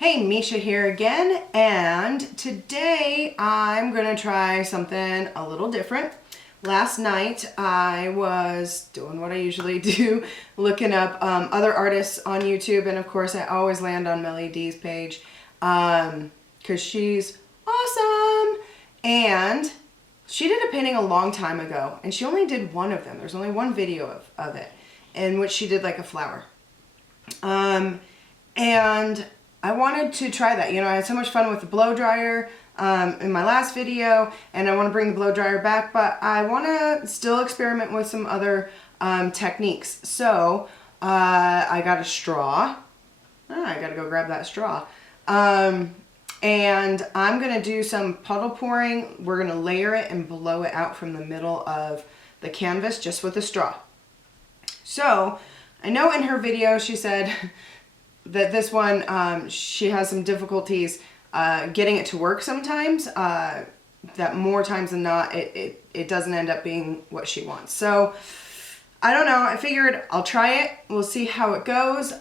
Hey, Misha here again, and today I'm gonna try something a little different. Last night I was doing what I usually do, looking up other artists on YouTube, and of course I always land on Mely D's page because she's awesome. And she did a painting a long time ago, and she only did one of them. There's only one video of it, in which she did like a flower. And I wanted to try that. You know, I had so much fun with the blow dryer in my last video, and I want to bring the blow dryer back, but I want to still experiment with some other techniques. So I got a straw. I got to go grab that straw. And I'm going to do some puddle pouring. We're going to layer it and blow it out from the middle of the canvas just with a straw. So I know in her video she said that this one, she has some difficulties getting it to work sometimes, that more times than not it doesn't end up being what she wants. So I don't know, I figured I'll try it, we'll see how it goes.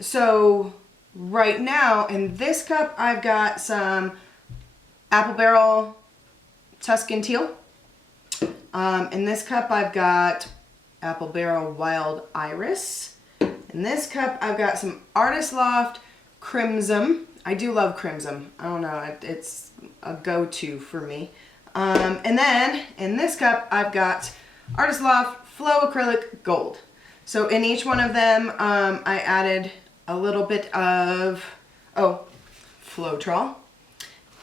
So right now in this cup I've got some apple barrel Tuscan teal. In this cup I've got apple barrel wild iris. In this cup, I've got some Artist Loft Crimson. I do love crimson. I don't know, it's a go-to for me. And then in this cup, I've got Artist Loft Flow Acrylic Gold. So in each one of them, I added a little bit of, Floetrol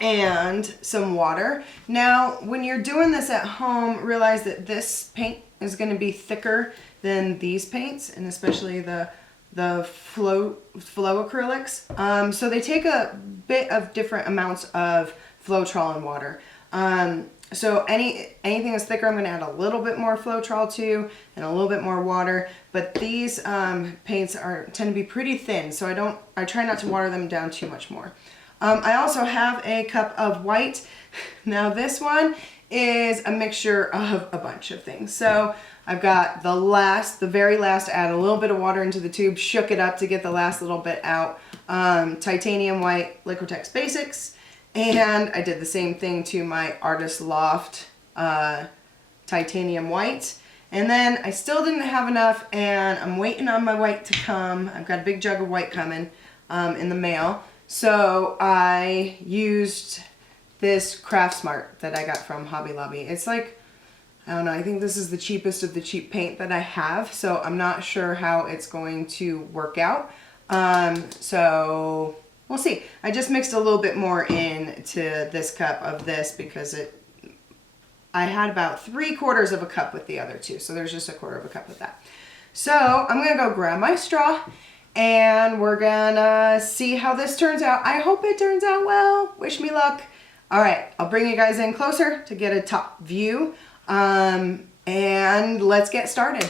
and some water. Now, when you're doing this at home, realize that this paint is going to be thicker than these paints, and especially the flow acrylics. So they take a bit of different amounts of Floetrol and water. So anything that's thicker, I'm going to add a little bit more Floetrol to, and a little bit more water. But these paints tend to be pretty thin, so I try not to water them down too much more. I also have a cup of white. Now this one is a mixture of a bunch of things. So I've got the very last, add a little bit of water into the tube, shook it up to get the last little bit out. Titanium white Liquitex Basics. And I did the same thing to my Artist Loft titanium white. And then I still didn't have enough, and I'm waiting on my white to come. I've got a big jug of white coming in the mail. So I used this Craft Smart that I got from Hobby Lobby. It's like, I don't know, I think this is the cheapest of the cheap paint that I have, so I'm not sure how it's going to work out. So we'll see. I just mixed a little bit more into this cup of this because I had about 3/4 of a cup with the other two, so there's just 1/4 of a cup with that. So I'm gonna go grab my straw, and we're gonna see how this turns out. I hope it turns out well. Wish me luck. All right, I'll bring you guys in closer to get a top view, and let's get started.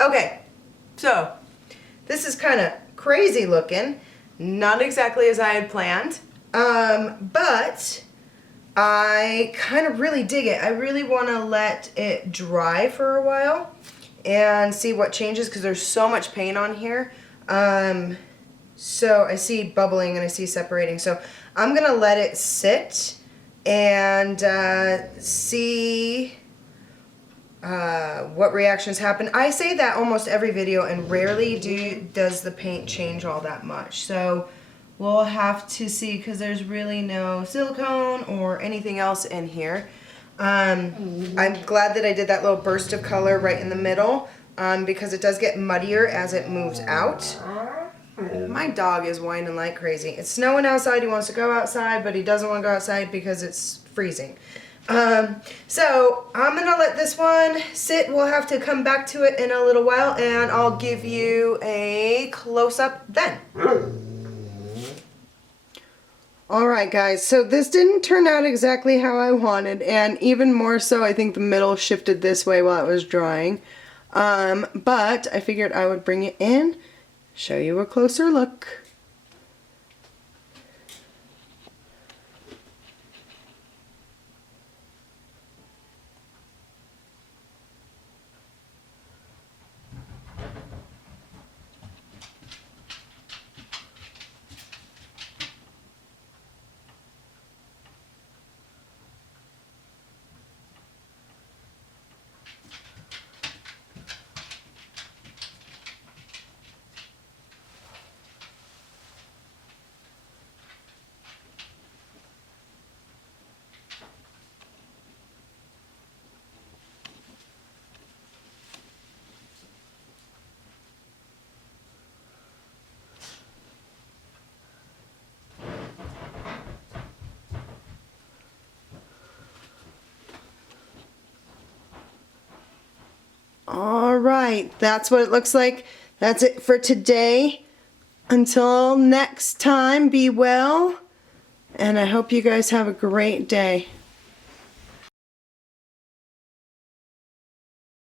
Okay, so this is kind of crazy looking. Not exactly as I had planned, but I kind of really dig it. I really want to let it dry for a while and see what changes because there's so much paint on here. So I see bubbling and I see separating. So I'm going to let it sit and see what reactions happen. I say that almost every video and rarely does the paint change all that much. So we'll have to see because there's really no silicone or anything else in here. I'm glad that I did that little burst of color right in the middle because it does get muddier as it moves out. My dog is whining like crazy. It's snowing outside. He wants to go outside, but he doesn't want to go outside because it's freezing. So I'm going to let this one sit. We'll have to come back to it in a little while, and I'll give you a close-up then. Alright guys, so this didn't turn out exactly how I wanted, and even more so I think the middle shifted this way while it was drying. But I figured I would bring it in, show you a closer look. Alright, that's what it looks like. That's it for today. Until next time, be well, and I hope you guys have a great day.